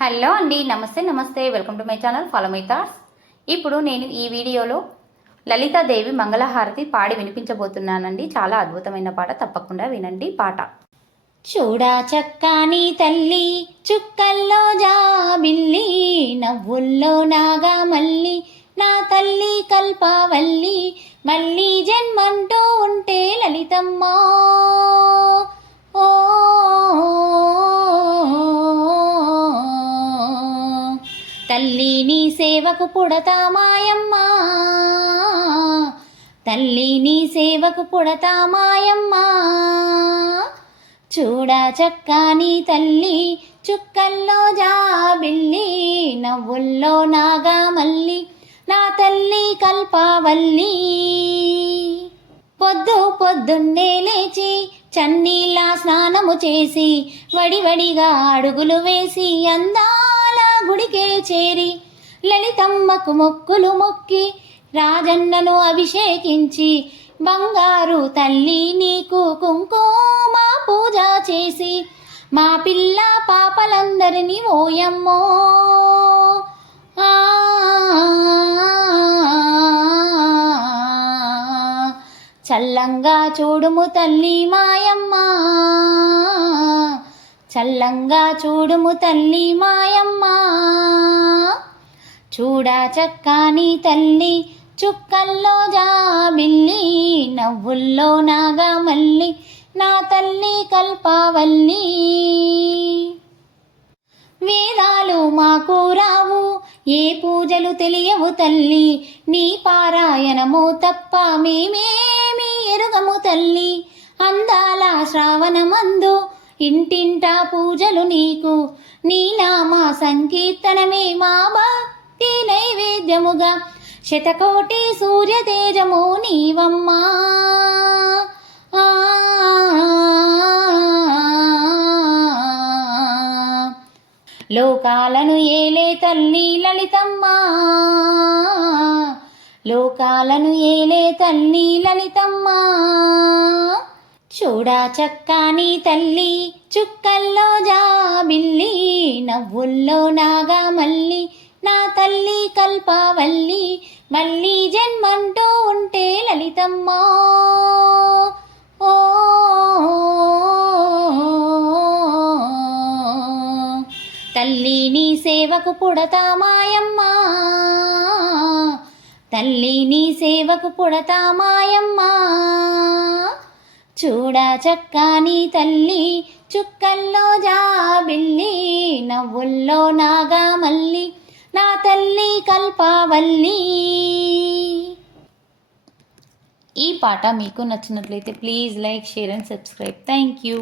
Hello అండి, నమస్తే welcome to my channel follow my thoughts. ఇప్పుడు నేను ఈ వీడియోలో లలితాదేవి మంగళహారతి పాడి వినిపించబోతున్నానండి. చాలా అద్భుతమైన పాట, తప్పకుండా వినండి పాట. చూడా చక్కాని తల్లి చుక్కల్లో జాబిల్లి, నవ్వుల్లో నాగా మల్లి నా తల్లి కల్పవల్లి, మళ్ళీ జన్మంటూ ఉంటే లలితమ్మ. తల్లి నీ సేవకు పుడతా మాయమ్మ, తల్లి నీ సేవకు పుడతా మాయమ్మ. చూడా చక్కాని తల్లి చుక్కల్లో జాబిల్లి, నవ్వుల్లో నాగా మల్లి నా తల్లి కల్పవల్లి. పొద్దున్నే లేచి చన్నీళ్ళ స్నానము చేసి, వడివడిగా అడుగులు వేసి అందాల గుడికే చేరి, లలితమ్మకు మొక్కులు మొక్కి రాజన్నను అభిషేకించి, బంగారు తల్లి నీకు కుంకుమ పూజ చేసి, మా పిల్ల పాపలందరినీ ఓయమ్మో చల్లంగా చూడుము తల్లి మాయమ్మ, చల్లంగా చూడుము తల్లి మాయమ్మ. చూడా చక్కాని తల్లి చుక్కల్లో జాబిల్లి, నవ్వుల్లో నాగా మల్లి నా తల్లి కల్పవల్లి. వేదాలు మాకు రావు, ఏ పూజలు తెలియవు తల్లి, నీ పారాయణము తప్ప మేమేమి ఎరుగము తల్లి. అందాల శ్రావణమందు ఇంటింటా పూజలు నీకు, నీ నామ సంకీర్తనమే మా భక్తి నైవేద్యముగా, శతకోటి సూర్యతేజము నీవమ్మా. లోకాలను ఏలే తల్లి లలితమ్మ, లోకాలను ఏలే తల్లి లలితమ్మ. చూడా చక్కాని తల్లి చుక్కల్లో జాబిల్లి, నవ్వుల్లో నాగా మల్లి నా తల్లి కల్పవల్లి, మళ్ళీ జన్మంటూ ఉంటే లలితమ్మ. తల్లి నీ సేవకు పుడతా మాయమ్మ, తల్లి నీ సేవకు పుడతా మాయమ్మ. చూడా చక్కాని తల్లి చుక్కల్లో జాబిల్లి, నవ్వుల్లో నాగా మల్లి నా తల్లి కల్పవల్లి. ఈ పాట మీకు నచ్చినట్లయితే please like, share and subscribe. Thank you.